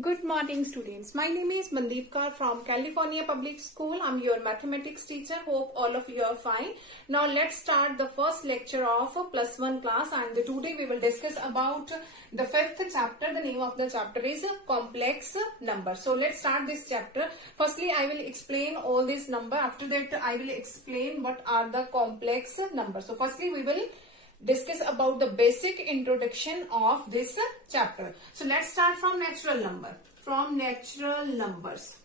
Good morning, students. My name is Mandeep Kaur from California Public School. I'm your mathematics teacher. Hope all of you are fine. Now let's start the first lecture of plus one class, and today we will discuss about the fifth chapter. The name of the chapter is complex number. So let's start this chapter. Firstly, I will explain all this number. After that, I will explain what are the complex numbers. So firstly, we will discuss about the basic introduction of this chapter. So let's start from natural number. From natural numbers.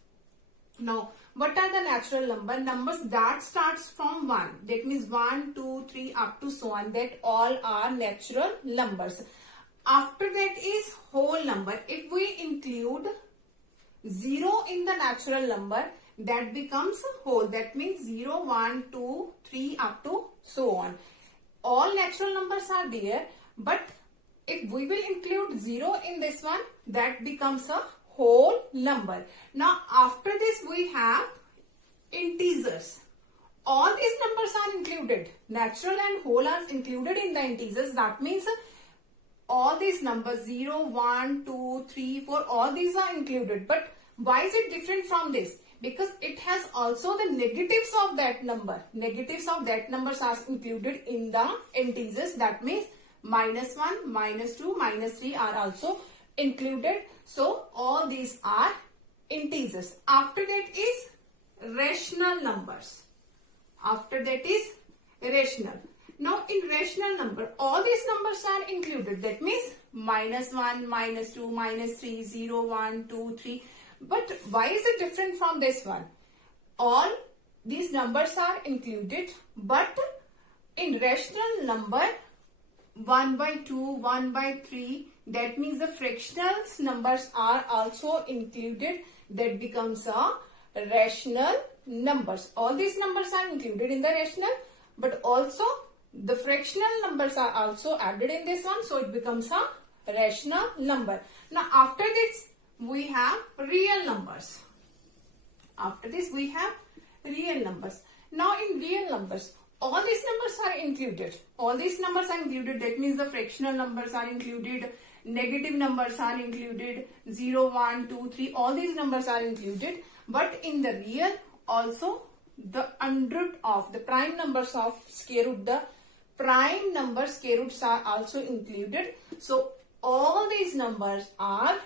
Now, what are the natural number? Numbers that starts from 1. That means 1, 2, 3 up to so on. That all are natural numbers. After that is whole number. If we include 0 in the natural number, that becomes whole. That means 0, 1, 2, 3 up to so on. All natural numbers are there, but if we will include 0 in this one, that becomes a whole number. Now, after this, we have integers. All these numbers are included. Natural and whole are included in the integers. That means all these numbers 0, 1, 2, 3, 4, all these are included. But why is it different from this? Because it has also the negatives of that number. Negatives of that numbers are included in the integers. That means minus 1, minus 2, minus 3 are also included. So all these are integers. After that is rational numbers. After that is rational. Now in rational number, all these numbers are included. That means minus 1, minus 2, minus 3, 0, 1, 2, 3. But why is it different from this one? All these numbers are included, but in rational number 1 by 2, 1 by 3, that means the fractional numbers are also included. That becomes a rational numbers. All these numbers are included in the rational, but also the fractional numbers are also added in this one, so it becomes a rational number. Now after this, we have real numbers. After this, we have real numbers. Now in real numbers, all these numbers are included. All these numbers are included. That means the fractional numbers are included. Negative numbers are included. 0, 1, 2, 3. All these numbers are included. But in the real, also the under root of the prime numbers of square root, the prime number square roots are also included. So all these numbers are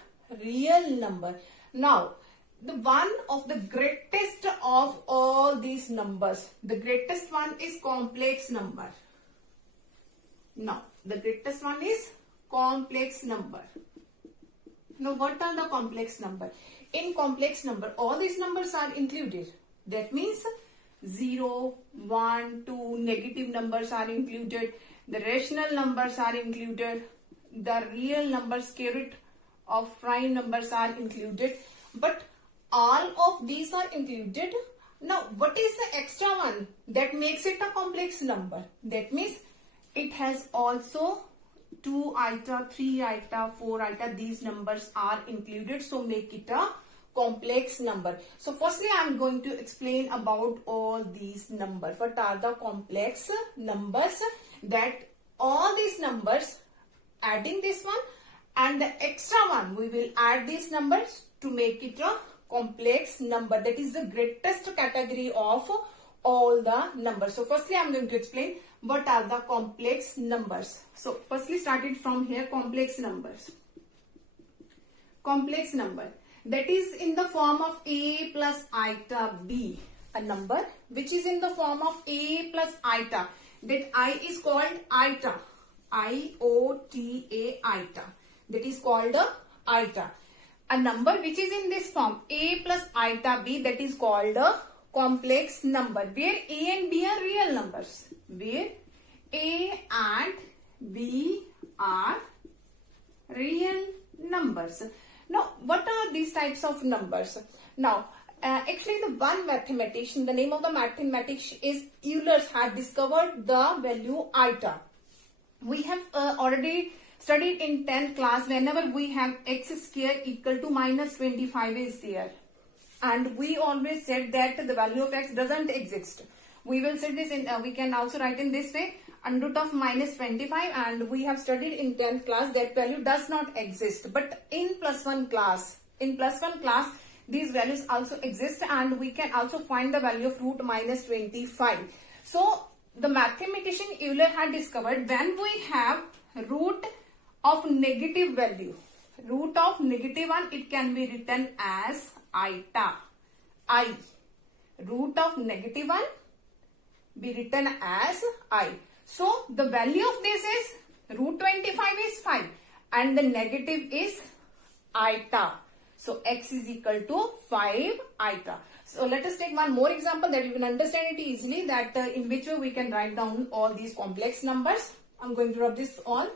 real number. Now, the one of the greatest of all these numbers, the greatest one is complex number. Now, the greatest one is complex number. Now, what are the complex number? In complex number, all these numbers are included. That means 0, 1, 2, negative numbers are included. The rational numbers are included. The real number square root of prime numbers are included, but all of these are included. Now, what is the extra one that makes it a complex number? That means it has also 2 iota, 3 iota, 4 iota. These numbers are included, so make it a complex number. So firstly, I am going to explain about all these numbers. What are the complex numbers? That all these numbers, adding this one, and the extra one, we will add these numbers to make it a complex number. That is the greatest category of all the numbers. So firstly, I am going to explain what are the complex numbers. So firstly, started from here, complex numbers. Complex number, that is in the form of a plus iota b. A number which is in the form of a plus iota. That I is called iota. I-O-T-A, iota. That is called a iota. A number which is in this form a plus iota b, that is called a complex number, where a and b are real numbers. Where a and b are real numbers. Now, what are these types of numbers? Now, actually the one mathematician, the name of the mathematician is Euler, had discovered the value iota. We have already studied in 10th class, whenever we have x square equal to minus 25 is there. And we always said that the value of x doesn't exist. We will say this in, we can also write in this way, under root of minus 25, and we have studied in 10th class that value does not exist. But in plus 1 class, in plus 1 class, these values also exist, and we can also find the value of root minus 25. So the mathematician Euler had discovered when we have root of negative value, root of negative 1, it can be written as iota, I. Root of negative 1 be written as I. So the value of this is root 25 is 5 and the negative is iota. So x is equal to 5 iota. So let us take one more example that you can understand it easily, that in which way we can write down all these complex numbers. I'm going to rub this all.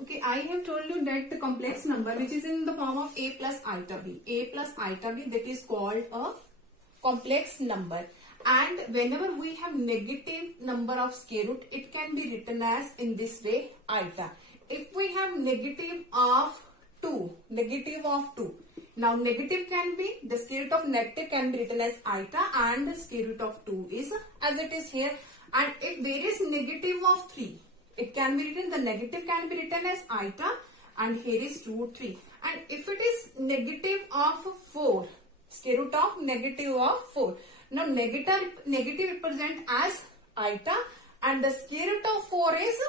Okay, I have told you that the complex number which is in the form of a plus iota b, that is called a complex number. And whenever we have negative number of square root, it can be written as in this way, iota. If we have negative of 2, now negative can be, the square root of negative can be written as iota, and the square root of 2 is as it is here. And if there is negative of 3, it can be written, the negative can be written as iota, and here is root 3. And if it is negative of 4, square root of negative of 4. Now negative represent as iota, and the square root of 4 is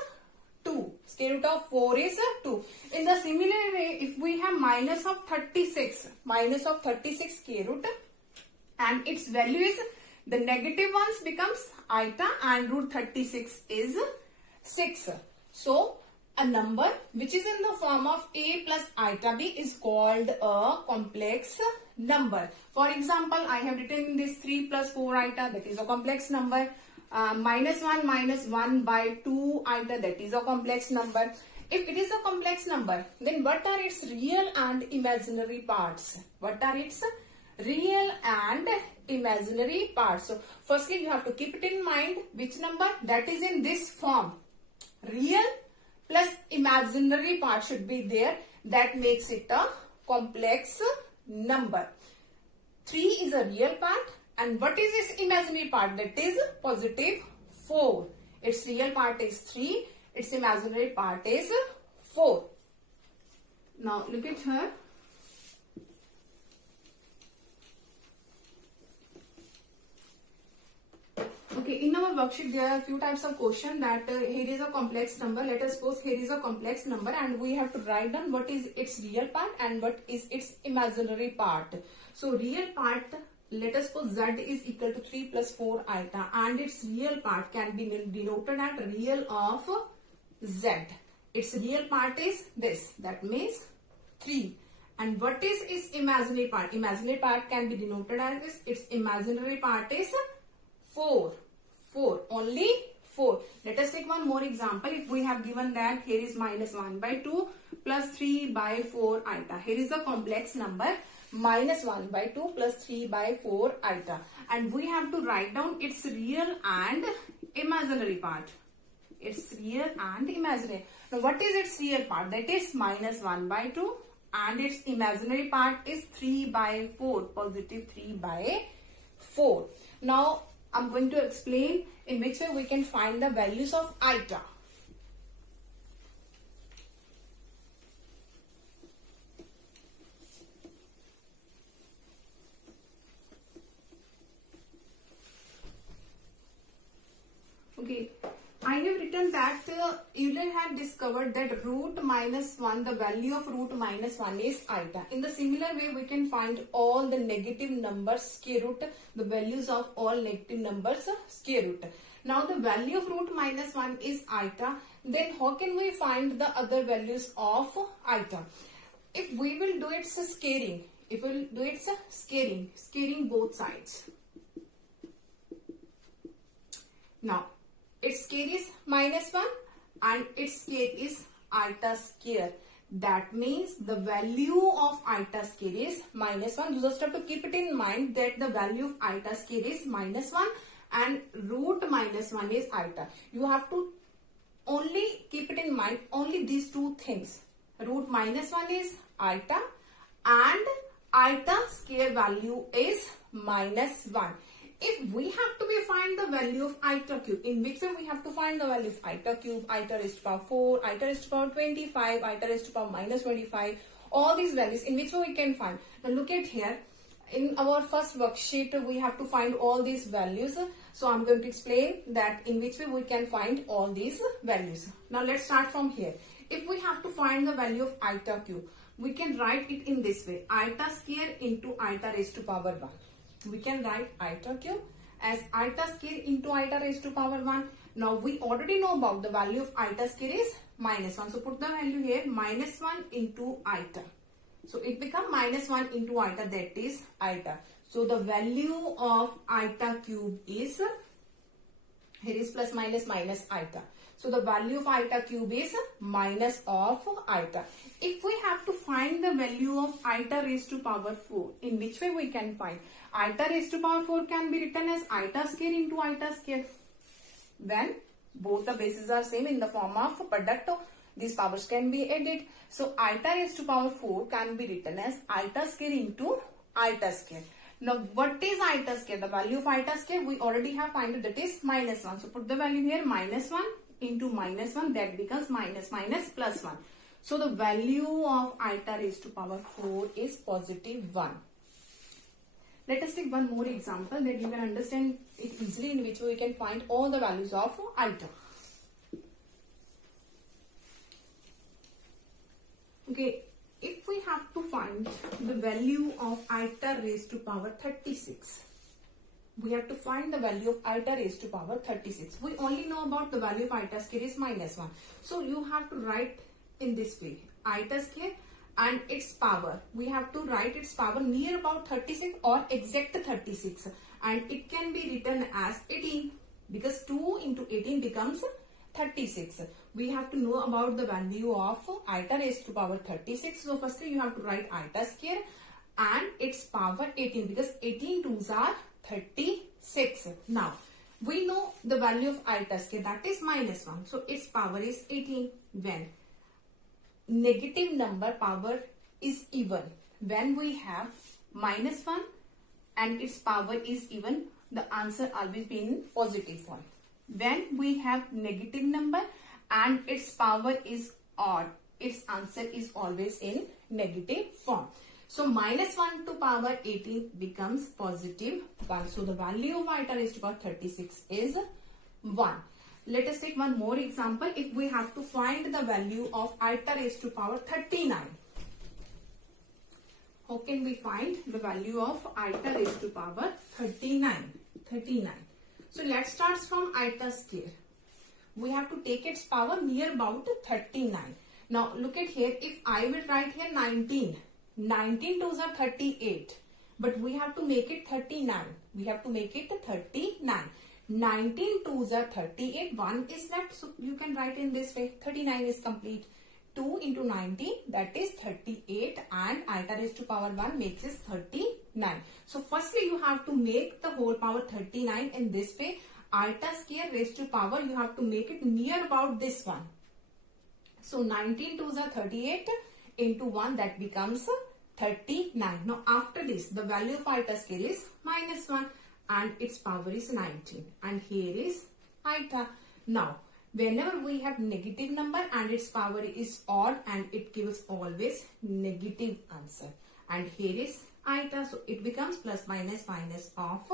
2. Square root of 4 is 2. In the similar way, if we have minus of 36 square root, and its value is, the negative ones becomes iota, and root 36 is 6. So a number which is in the form of a plus iota b is called a complex number. For example, I have written this 3 plus 4 iota, that is a complex number. Minus 1 by 2 iota, that is a complex number. If it is a complex number, then what are its real and imaginary parts? What are its real and imaginary parts? So firstly, you have to keep it in mind which number that is in this form. Real plus imaginary part should be there. That makes it a complex number. 3 is a real part, and what is its imaginary part? That is positive 4. Its real part is 3. Its imaginary part is 4. Now look at her. Okay, in our worksheet there are a few types of question that here is a complex number. Let us suppose here is a complex number, and we have to write down what is its real part and what is its imaginary part. So real part, let us suppose z is equal to 3 plus 4 iota, and its real part can be denoted at real of z. Its real part is this, that means 3. And what is its imaginary part? Imaginary part can be denoted as this. Its imaginary part is 4. Only 4. Let us take one more example. If we have given that here is minus 1 by 2 plus 3 by 4 iota. Here is a complex number, minus 1 by 2 plus 3 by 4 iota. And we have to write down its real and imaginary part. Its real and imaginary. Now what is its real part? That is minus 1 by 2, and its imaginary part is 3 by 4, positive 3 by 4. Now I'm going to explain in which way we can find the values of iota. Okay, I have written that Euler had discovered that root minus 1, the value of root minus 1 is iota. In the similar way, we can find all the negative numbers square root, the values of all negative numbers square root. Now the value of root minus 1 is iota. Then how can we find the other values of iota? If we will do its scaling, scaling both sides. Now its scale is minus 1 and its scale is iota square. That means the value of iota square is minus 1. You just have to keep it in mind that the value of iota square is minus 1 and root minus 1 is iota. You have to only keep it in mind only these two things. Root minus 1 is iota and iota square value is -1. If we have to find the value of iota cube, in which way we have to find the value of iota cube, iota raised to power 4, iota raised to power 25, iota raised to power -25, all these values, in which way we can find. Now look at here, in our first worksheet, we have to find all these values. So I'm going to explain that in which way we can find all these values. Now let's start from here. If we have to find the value of iota cube, we can write it in this way, iota square into iota raised to power 1. We can write iota cube as iota square into iota raised to power 1. Now we already know about the value of iota square is -1. So put the value here, -1 into iota. So it becomes -1 into iota, that is iota. So the value of iota cube is, here is plus minus minus iota. So the value of iota cube is minus of iota. If we have to find the value of iota raised to power 4, in which way we can find? Iota raised to power 4 can be written as iota square into iota square. When both the bases are same in the form of product, these powers can be added. So iota raised to power 4 can be written as iota square into iota square. Now what is iota square? The value of iota square we already have found, that is -1. So put the value here, -1 into -1, that becomes minus minus plus 1. So the value of iota raised to power 4 is +1. Let us take one more example that you can understand it easily, in which we can find all the values of iota. Okay, if we have to find the value of iota raised to power 36, we have to find the value of iota raised to power 36. We only know about the value of iota square is -1. So you have to write in this way, iota square and its power. We have to write its power near about 36 or exact 36. And it can be written as 18, because 2 into 18 becomes 36. We have to know about the value of iota raised to power 36. So firstly you have to write iota square and its power 18, because 18 twos are 36. Now we know the value of iota square, that is -1. So its power is 18. When negative number power is even, when we have -1 and its power is even, the answer always be in positive form. When we have negative number and its power is odd, its answer is always in negative form. So -1 to power 18 becomes +1. So the value of iota raised to power 36 is 1. Let us take one more example. If we have to find the value of iota raised to power 39, how can we find the value of iota raised to power 39? 39. So let's start from iota square. We have to take its power near about 39. Now look at here, if I will write here 19, 19 twos are 38, but we have to make it 39. We have to make it 39. 19 twos are 38, 1 is left, so you can write in this way, 39 is complete. 2 into 19, that is 38, and iota raised to power 1 makes it 39. So firstly you have to make the whole power 39 in this way. Iota square raised to power, you have to make it near about this one. So 19 twos are 38 into 1, that becomes 39. Now after this, the value of iota square is -1 and its power is 19. And here is iota. Now whenever we have negative number and its power is odd, and it gives always negative answer. And here is iota, so it becomes plus minus minus of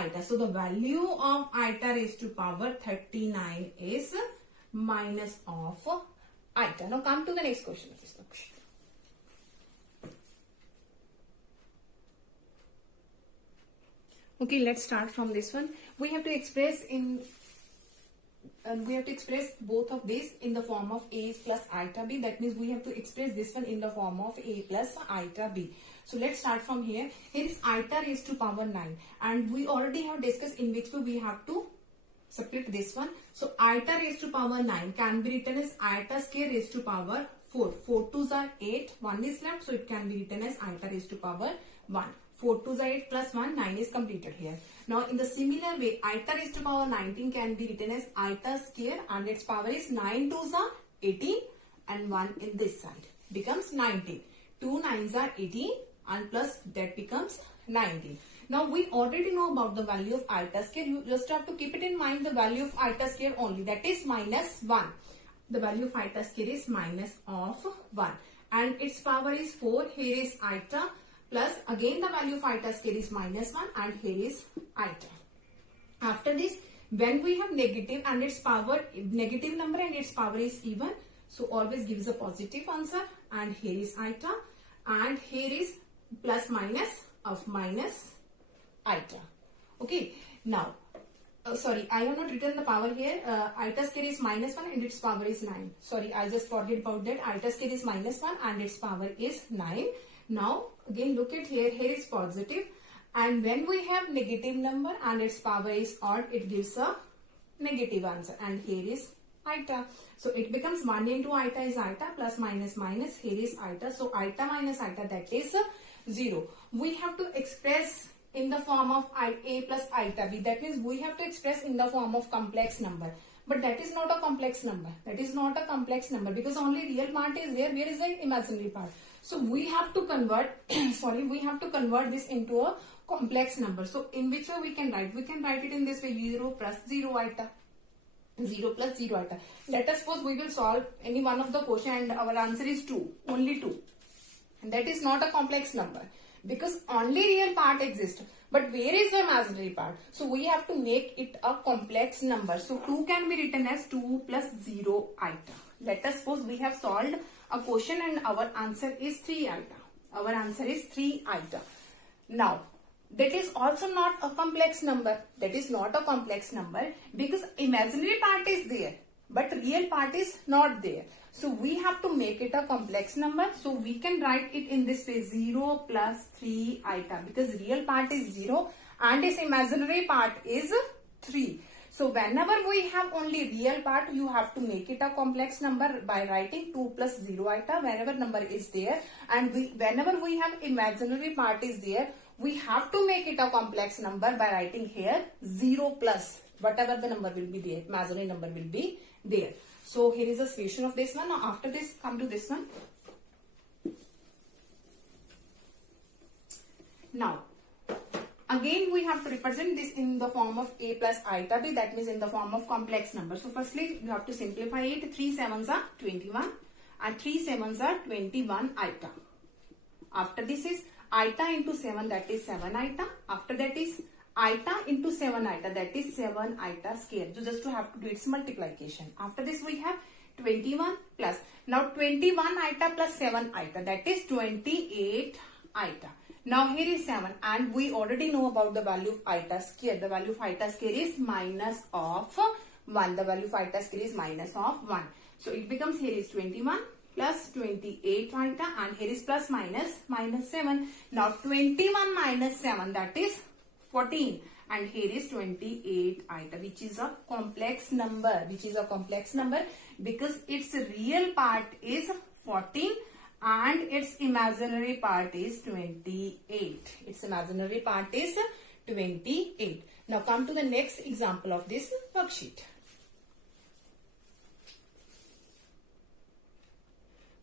iota. So the value of iota raised to power 39 is minus of iota. Now come to the next question. Okay, let's start from this one. We have to express both of these in the form of a plus iota b. That means we have to express this one in the form of a plus iota b. So let's start from here. Here is iota raised to power 9, and we already have discussed in which way we have to split this one. So iota raised to power 9 can be written as iota square raised to power 4. 4 twos are 8, 1 is left, so it can be written as iota raised to power 1. 4 twos are 8 plus 1, 9 is completed here. Now in the similar way, iota raised to power 19 can be written as iota square, and its power is 9 twos are 18 and 1 in this side becomes 19. 2 nines are 18 and plus that becomes 19. Now we already know about the value of iota square. You just have to keep it in mind, the value of iota square only, that is minus 1. The value of iota square is minus of 1 and its power is 4. Here is iota plus again the value of iota square is minus 1 and here is iota. After this, when we have negative and its power, negative number and its power is even, so always gives a positive answer. And here is iota and here is plus minus of minus iota. Okay, now sorry, I have not written the power here. Iota square is minus 1 and its power is 9. Sorry, I just forget about that. Iota square is minus 1 and its power is 9. Now again look at here, here is positive, and when we have negative number and its power is odd, it gives a negative answer, and here is iota. So it becomes 1 into iota is iota, plus minus minus, here is iota. So iota minus iota, that is 0. We have to express in the form of a plus iota b. That means we have to express in the form of complex number. But that is not a complex number. That is not a complex number because only real part is there. Where is the imaginary part? So we have to convert, sorry, we have to convert this into a complex number. So in which way we can write? We can write it in this way: 0 plus 0 iota. 0 plus 0 iota. Let us suppose we will solve any one of the question and our answer is 2. Only 2. And that is not a complex number because only real part exists. But where is the imaginary part? So we have to make it a complex number. So 2 can be written as 2 plus 0 iota. Let us suppose we have solved a question and our answer is 3 iota. Our answer is 3 iota. Now, that is also not a complex number. That is not a complex number because imaginary part is there, but real part is not there. So we have to make it a complex number. So we can write it in this way: 0 plus 3 iota, because real part is 0 and its imaginary part is 3. So whenever we have only real part, you have to make it a complex number by writing 2 plus 0 iota whenever number is there, and whenever we have imaginary part is there, we have to make it a complex number by writing here 0 plus whatever the number will be there, imaginary number will be there. So here is a solution of this one. Now after this, come to this one. Now again we have to represent this in the form of a plus iota b, that means in the form of complex number. So firstly you have to simplify it. 3 7s are 21 and 3 7s are 21 iota. After this is iota into 7, that is 7 iota. After that is iota into 7 iota, that is 7 iota square. So just to have to do its multiplication. After this we have 21 plus. Now 21 iota plus 7 iota, that is 28 iota. Now here is 7 and we already know about the value of iota square. The value of iota square is minus of 1. The value of iota square is minus of 1. So it becomes, here is 21 plus 28 iota and here is plus minus minus 7. Now 21 minus 7, that is 14, and here is 28 iota, which is a complex number. Which is a complex number because its real part is 14 and its imaginary part is 28. Its imaginary part is 28. Now come to the next example of this worksheet.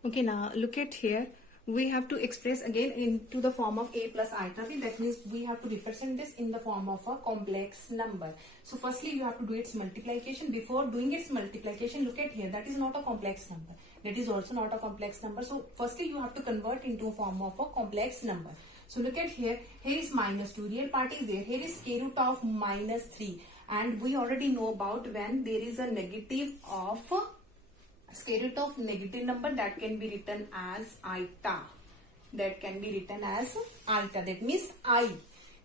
Okay, now look at here. We have to express again into the form of a plus iota b. That means we have to represent this in the form of a complex number. So firstly you have to do its multiplication. Before doing its multiplication, look at here. That is not a complex number. That is also not a complex number. So firstly you have to convert into a form of a complex number. So look at here. Here is minus 2. Real part is there. Here is square root of minus 3. And we already know about when there is a negative of square root of negative number, that can be written as iota. That can be written as iota. That means I.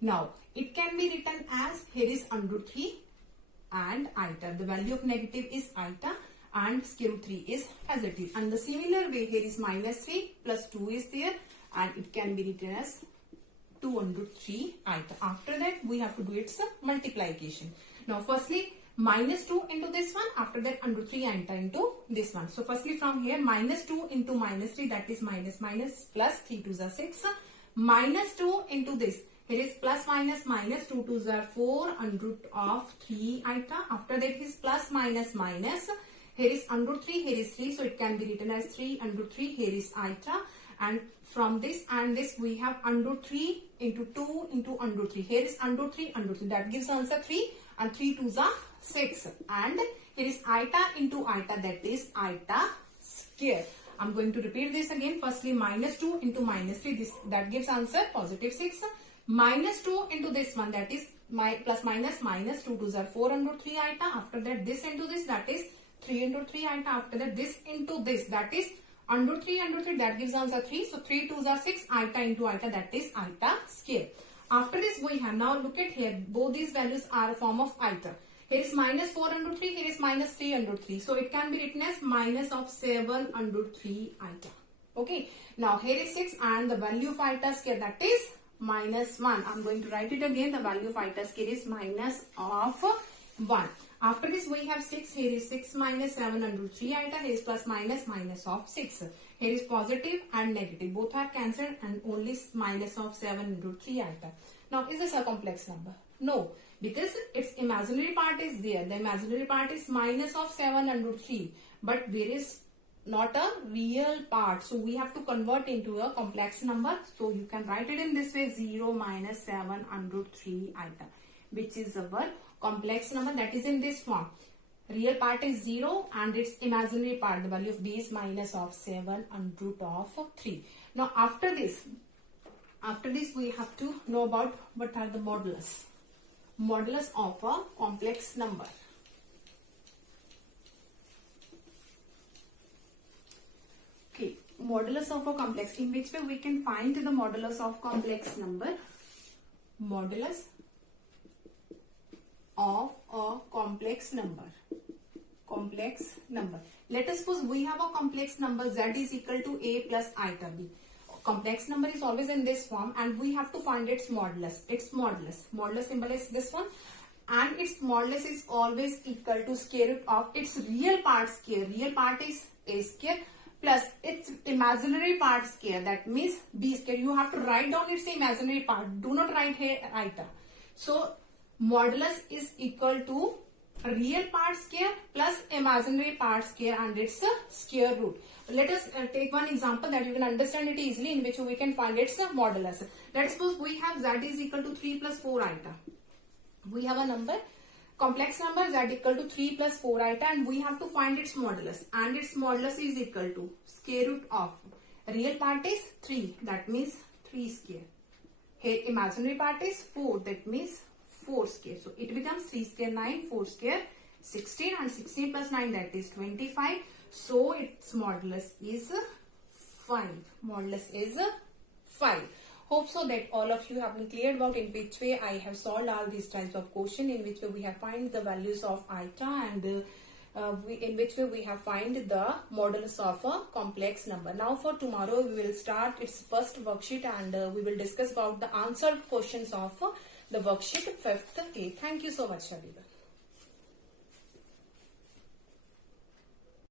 Now it can be written as, here is under 3 and iota. The value of negative is iota and square root 3 is as it is. And the similar way, here is minus 3 plus 2 is there and it can be written as 2 under 3 iota. After that we have to do its multiplication. Now firstly minus 2 into this one, after that under 3 iota into this one. So firstly from here minus 2 into minus 3, that is minus minus plus 3 2s are 6. Minus 2 into this, here is plus minus minus 2 2s are 4 under root of 3 iota. After that is plus minus minus, here is under 3, here is 3, so it can be written as 3 under 3, here is iota. and from this and this we have under root 3 into 2 into under root 3. Here is under root 3, that gives answer 3, and 3 2s are 6, and here is iota into iota, that is iota square. I'm going to repeat this again. Firstly, minus 2 into minus 3, that gives answer positive 6. Minus 2 into this one, that is plus minus 2 2s are 4 under 3 iota. After that, this into this, that is 3 into 3 iota. After that, this into this, that is under 3, that gives answer 3. So 3 2s are 6, iota into iota, that is iota square. After this, we have, now look at here, both these values are a form of iota. Here is minus 4 under 3, here is minus 3 under 3. So it can be written as minus of 7 under 3 iota. Okay. Now here is 6 and the value of iota square, that is minus 1. I'm going to write it again. The value of iota square is minus of 1. After this we have 6. Here is 6 minus 7 under 3 iota. Here is plus minus of 6. Here is positive and negative. Both are cancelled and only minus of 7 under 3 iota. Now is this a complex number? No. Because its imaginary part is there. The imaginary part is minus of 7 under 3. But there is not a real part. So we have to convert into a complex number. So you can write it in this way, 0 minus 7 under 3 iota, which is our complex number, that is in this form. Real part is 0 and its imaginary part, the value of b is minus of 7 under root of 3. Now after this we have to know about what are the modulus. Modulus of a complex number. Okay, modulus of a complex. In which way we can find the modulus of complex number? Modulus of a complex number. Complex number. Let us suppose we have a complex number z is equal to a plus iota b. Complex number is always in this form and we have to find its modulus. Its modulus. Modulus symbol is this one. And its modulus is always equal to square root of its real part square. Real part is a square plus its imaginary part square, that means b square. You have to write down its imaginary part. Do not write here iota. So modulus is equal to real part square plus imaginary part square and its square root. Let us take one example that you can understand it easily, in which we can find its modulus. Let's suppose we have z is equal to 3 plus 4 iota. We have a number, complex number z equal to 3 plus 4 iota, and we have to find its modulus, and its modulus is equal to square root of real part is 3, that means 3 square. Here imaginary part is 4, that means 4 square. So it becomes 3 square 9, 4 square 16, and 16 plus 9, that is 25. So its modulus is 5. Modulus is 5. Hope so that all of you have been clear about in which way I have solved all these types of question, in which way we have find the values of iota, and in which way we have find the modulus of a complex number. Now for tomorrow we will start its first worksheet, and we will discuss about the answered questions of the worksheet 5th A. Thank you so much, everyone.